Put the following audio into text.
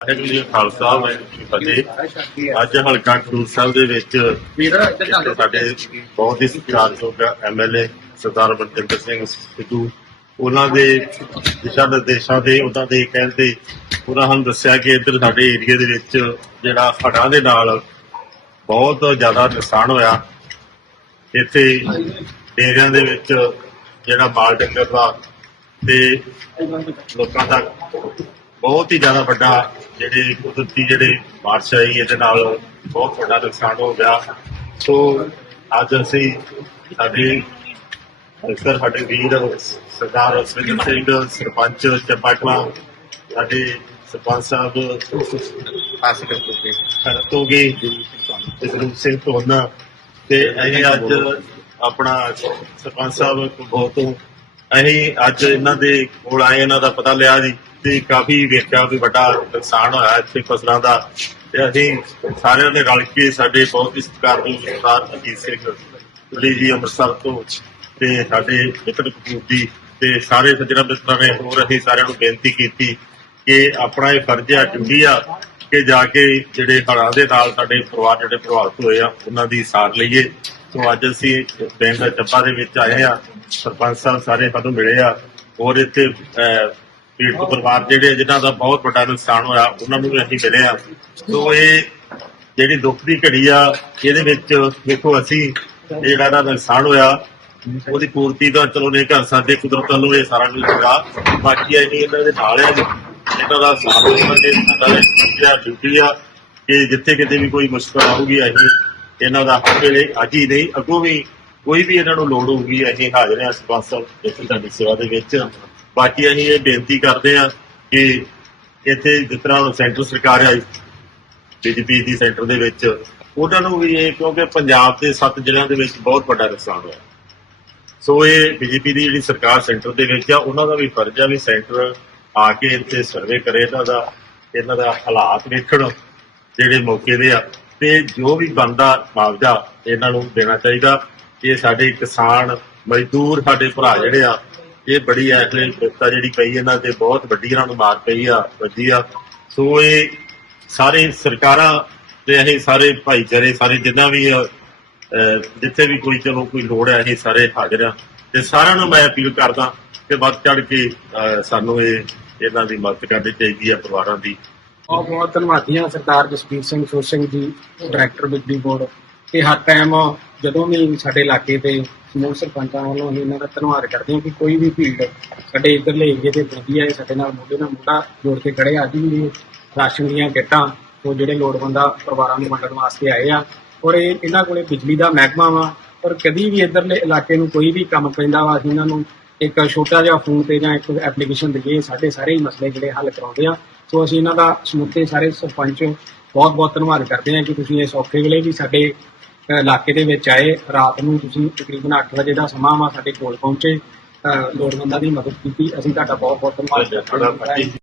ਵਾਹਿਗੁਰੂ ਜੀ ਖਾਲਸਾ, ਵਾਹਿਗੁਰੂ ਜੀ ਫਤਿਹ। ਅੱਜ ਹਲਕਾ ਖਡੂਰ ਸਾਹਿਬ ਦੇ ਵਿੱਚ ਸਾਡੇ ਬਹੁਤ ਹੀ ਸਤਿਕਾਰਯੋਗ ਐਮਐਲਏ ਸਰਦਾਰ ਬਲਜਿੰਦਰ ਸਿੰਘ ਸਿੱਧੂ, ਉਹਨਾਂ ਦੇ ਦਿਸ਼ਾ ਨਿਰਦੇਸ਼ਾਂ ਦੇ ਉਹਨਾਂ ਦੇ ਕਹਿੰਦੇ ਉਹਨਾਂ ਹਨ ਦੱਸਿਆ ਕਿ ਇੱਧਰ ਸਾਡੇ ਏਰੀਆ ਦੇ ਵਿੱਚ ਜਿਹੜਾ ਹੜਾਂ ਦੇ ਨਾਲ ਬਹੁਤ ਜ਼ਿਆਦਾ ਨੁਕਸਾਨ ਹੋਇਆ। ਇੱਥੇ ਡੇਰਿਆਂ ਦੇ ਵਿੱਚ ਜਿਹੜਾ ਮਾਲ ਡੰਗਰ ਦਾ ਤੇ ਲੋਕਾਂ ਦਾ ਬਹੁਤ ਹੀ ਜ਼ਿਆਦਾ ਵੱਡਾ ਜਿਹੜੇ ਕੁਦਰਤੀ ਜਿਹੜੇ ਬਾਰਿਸ਼ ਆਈ, ਇਹਦੇ ਨਾਲ ਬਹੁਤ ਵੱਡਾ ਨੁਕਸਾਨ ਹੋ ਗਿਆ। ਸੋ ਅੱਜ ਅਸੀਂ ਸਾਡੇ ਸਰ ਸਾਡੇ ਵੀਰ, ਸਰਦਾਰ ਅਸਵਿੰਦਰ ਸਿੰਘ, ਸਰਪੰਚ ਚੱਪਾਟਲਾ ਸਾਡੇ ਸਰਪੰਚ ਸਾਹਿਬ ਕਰਤੋਗੇ ਜਗਰੂਪ ਸਿੰਘ ਧੋਨਾ ਤੇ ਅਸੀਂ ਅੱਜ ਆਪਣਾ ਸਰਪੰਚ ਸਾਹਿਬ ਬਹੁਤ ਤੋਂ ਅਸੀਂ ਅੱਜ ਇਹਨਾਂ ਦੇ ਕੋਲ ਆਏ, ਇਹਨਾਂ ਦਾ ਪਤਾ ਲਿਆ ਜੀ। ਤੇ ਕਾਫੀ ਵੇਖਿਆ ਵੀ ਵੱਡਾ ਨੁਕਸਾਨ ਹੋਇਆ ਇੱਥੇ ਫਸਲਾਂ ਦਾ। ਤੇ ਅਸੀਂ ਸਾਰਿਆਂ ਨੇ ਰਲ ਕੇ ਸਾਡੇ ਬਹੁਤ ਹੀ ਸਤਿਕਾਰਯੋਗ ਸਰਦਾਰ ਅਜੀਤ ਸਿੰਘ ਜੀ ਜੀ ਅੰਮ੍ਰਿਤਸਰ ਤੋਂ ਤੇ ਸਾਡੇ ਮਿੱਤਰ ਕਪੂਰ ਜੀ ਤੇ ਸਾਰੇ ਸੱਜਣਾ ਮਿੱਤਰਾਂ ਨੇ ਹੋਰ ਅਸੀਂ ਸਾਰਿਆਂ ਨੂੰ ਬੇਨਤੀ ਕੀਤੀ ਕਿ ਆਪਣਾ ਇਹ ਫਰਜ਼ ਆ ਡਿਊਟੀ ਆ ਕਿ ਜਾ ਕੇ ਜਿਹੜੇ ਹੜ੍ਹਾਂ ਦੇ ਨਾਲ ਸਾਡੇ ਪਰਿਵਾਰ ਜਿਹੜੇ ਪ੍ਰਭਾਵਿਤ ਹੋਏ ਆ ਉਹਨਾਂ ਦੀ ਸਾਰ ਲਈਏ। ਸੋ ਅੱਜ ਅਸੀਂ ਪਿੰਡ ਚੱਪਾ ਦੇ ਵਿੱਚ ਆਏ ਆ। ਸਰਪੰਚ ਸਾਹਿਬ ਸਾਰੇ ਸਾਨੂੰ ਮਿਲੇ ਆ। ਔਰ ਇੱਥੇ ਅਹ, ਪੀੜਤ ਪਰਿਵਾਰ ਜਿਹੜੇ ਜਿਨ੍ਹਾਂ ਦਾ ਬਹੁਤ ਵੱਡਾ ਨੁਕਸਾਨ ਹੋਇਆ, ਉਹਨਾਂ ਨੂੰ ਵੀ ਅਸੀਂ ਮਿਲੇ ਆ। ਸੋ ਇਹ ਜਿਹੜੀ ਦੁੱਖ ਦੀ ਘੜੀ ਆ, ਇਹਦੇ ਵਿੱਚ ਦੇਖੋ ਅਸੀਂ ਜਿਹੜਾ ਇਹਦਾ ਨੁਕਸਾਨ ਹੋਇਆ, ਉਹਦੀ ਪੂਰਤੀ ਤਾਂ ਚਲੋ ਨਹੀਂ ਕਰ ਸਕਦੇ, ਕੁਦਰਤ ਵੱਲੋਂ ਇਹ ਸਾਰਾ ਕੁਝ ਹੋਗਾ ਬਾਕੀ ਅਸੀਂ ਇਹਨਾਂ ਦੇ ਨਾਲ ਆ ਇਹਨਾਂ ਦਾ ਸਾਥ ਦੇਣਾ ਤੇ ਸਾਡਾ ਜਿਹੜਾ ਡਿਊਟੀ ਆ ਕਿ ਜਿੱਥੇ ਕਿਤੇ ਵੀ ਕੋਈ ਮੁਸ਼ਕਲ ਆਊਗੀ, ਅਸੀਂ ਇਹਨਾਂ ਦਾ ਹਰ ਵੇਲੇ ਅੱਜ ਹੀ ਨਹੀਂ, ਅੱਗੋਂ ਵੀ ਕੋਈ ਵੀ ਇਹਨਾਂ ਨੂੰ ਲੋੜ ਹੋਊਗੀ, ਅਸੀਂ ਹਾਜ਼ਰ ਹਾਂ ਸਪਾਂਸਰ ਇੱਥੇ ਤੁਹਾਡੀ ਸੇਵਾ ਦੇ ਵਿੱਚ। ਬਾਕੀ ਅਸੀਂ ਇਹ ਬੇਨਤੀ ਕਰਦੇ ਹਾਂ ਕਿ ਇੱਥੇ ਜਿਸ ਤਰ੍ਹਾਂ ਸੈਂਟਰ ਸਰਕਾਰ ਆਈ, ਬੀਜੇਪੀ ਦੀ ਸੈਂਟਰ ਦੇ ਵਿੱਚ, ਉਹਨਾਂ ਨੂੰ ਵੀ ਇਹ ਕਿਉਂਕਿ ਪੰਜਾਬ ਦੇ ਸੱਤ ਜ਼ਿਲ੍ਹਿਆਂ ਦੇ ਵਿੱਚ ਬਹੁਤ ਵੱਡਾ ਨੁਕਸਾਨ ਹੋਇਆ। ਸੋ ਇਹ ਬੀਜੇਪੀ ਦੀ ਜਿਹੜੀ ਸਰਕਾਰ ਸੈਂਟਰ ਦੇ ਵਿੱਚ ਆ, ਉਹਨਾਂ ਦਾ ਵੀ ਫਰਜ਼ ਆ ਵੀ ਸੈਂਟਰ ਆ ਕੇ ਇੱਥੇ ਸਰਵੇ ਕਰੇ ਇਹਨਾਂ ਦਾ ਇਹਨਾਂ ਦਾ ਹਾਲਾਤ ਵੇਖਣ, ਜਿਹੜੇ ਮੌਕੇ ਦੇ ਆ। ਤੇ ਜੋ ਵੀ ਬੰਦਾ ਮੁਆਵਜ਼ਾ ਇਹਨਾਂ ਨੂੰ ਦੇਣਾ ਚਾਹੀਦਾ। ਇਹ ਸਾਡੇ ਕਿਸਾਨ, ਮਜ਼ਦੂਰ ਸਾਡੇ ਭਰਾ ਜਿਹੜੇ ਆ ਇਹ ਬੜੀ ਐਸਲੇ ਵਿਪਤਾ ਜਿਹੜੀ ਪਈ ਇਹਨਾਂ ਤੇ, ਬਹੁਤ ਵੱਡੀ ਇਹਨਾਂ ਨੂੰ ਮਾਰ ਪਈ ਆ ਵੱਜੀ ਆ। ਸੋ ਇਹ ਸਾਰੇ ਸਰਕਾਰਾਂ ਤੇ ਅਸੀਂ ਸਾਰੇ ਭਾਈਚਾਰੇ, ਸਾਰੇ ਜਿੰਨਾ ਵੀ ਜਿੱਥੇ ਵੀ ਕੋਈ ਚਲੋ ਕੋਈ ਲੋੜ ਹੈ ਅਸੀਂ ਸਾਰੇ ਹਾਜ਼ਰ ਆ। ਤੇ ਸਾਰਿਆਂ ਨੂੰ ਮੈਂ ਅਪੀਲ ਕਰਦਾ ਕਿ ਵੱਧ ਚੜ ਕੇ ਸਾਨੂੰ ਇਹ, ਇਹਨਾਂ ਦੀ ਮਦਦ ਕਰਨੀ ਚਾਹੀਦੀ ਹੈ ਪਰਿਵਾਰਾਂ ਦੀ। ਬਹੁਤ ਬਹੁਤ ਧੰਨਵਾਦੀ ਹਾਂ ਸਰਦਾਰ ਜਸਪੀਰ ਸਿੰਘ ਸੋਹ ਸਿੰਘ ਜੀ, ਡਾਇਰੈਕਟਰ ਬਿਜਲੀ ਬੋਰਡ। ਕਿ ਹਰ ਟਾਈਮ ਜਦੋਂ ਵੀ ਸਾਡੇ ਇਲਾਕੇ ਦੇ ਸਮੂਹ ਸਰਪੰਚਾਂ ਵੱਲੋਂ ਅਸੀਂ ਇਹਨਾਂ ਦਾ ਧੰਨਵਾਦ ਕਰਦੇ ਹਾਂ ਕਿ ਕੋਈ ਵੀ ਭੀੜ ਸਾਡੇ ਇਧਰਲੇ ਏਰੀਏ ਤੇ ਪੈਂਦੀ ਹੈ ਇਹ ਸਾਡੇ ਨਾਲ ਮੋਢੇ ਨਾਲ ਮੋਢਾ ਜੋੜ ਕੇ ਖੜੇ ਆ। ਅੱਜ ਵੀ ਰਾਸ਼ਨ ਦੀਆਂ ਕਿੱਟਾਂ ਉਹ ਜਿਹੜੇ ਲੋੜਵੰਦਾਂ ਪਰਿਵਾਰਾਂ ਨੂੰ ਵੰਡਣ ਵਾਸਤੇ ਆਏ ਆ ਔਰ ਇਹ ਇਹਨਾਂ ਕੋਲੇ ਬਿਜਲੀ ਦਾ ਮਹਿਕਮਾ ਵਾ, ਔਰ ਕਦੀ ਵੀ ਇਧਰਲੇ ਇਲਾਕੇ ਨੂੰ ਕੋਈ ਵੀ ਕੰਮ ਪੈਂਦਾ ਵਾ, ਅਸੀਂ ਇਹਨਾਂ ਨੂੰ ਇੱਕ ਛੋਟਾ ਜਿਹਾ ਫੋਨ ਤੇ ਜਾਂ ਇੱਕ ਐਪਲੀਕੇਸ਼ਨ ਦੇ ਸਾਡੇ ਸਾਰੇ ਹੀ ਮਸਲੇ ਜਿਹੜੇ ਹੱਲ ਕਰਾਉਂਦੇ ਆ ਸੋ ਅਸੀਂ ਇਹਨਾਂ ਦਾ ਸਮੁੱਚੇ ਸਾਰੇ ਸਰਪੰਚ ਬਹੁਤ ਬਹੁਤ ਧੰਨਵਾਦ ਕਰਦੇ ਹਾਂ ਕਿ ਤੁਸੀਂ ਇਸ ਔਖੇ ਵੇਲੇ ਵੀ ਸਾਡੇ ਇਲਾਕੇ ਦੇ ਵਿੱਚ ਆਏ ਰਾਤ ਨੂੰ ਤੁਸੀਂ ਤਕਰੀਬਨ 8 ਵਜੇ ਦਾ ਸਮਾਂ ਵਾ ਸਾਡੇ ਕੋਲ ਪਹੁੰਚੇ ਲੋੜਵੰਦਾਂ ਦੀ ਮਦਦ ਕੀਤੀ ਅਸੀਂ ਤੁਹਾਡਾ ਬਹੁਤ ਬਹੁਤ ਧੰਨਵਾਦ ਕਰਦੇ ਹਾਂ।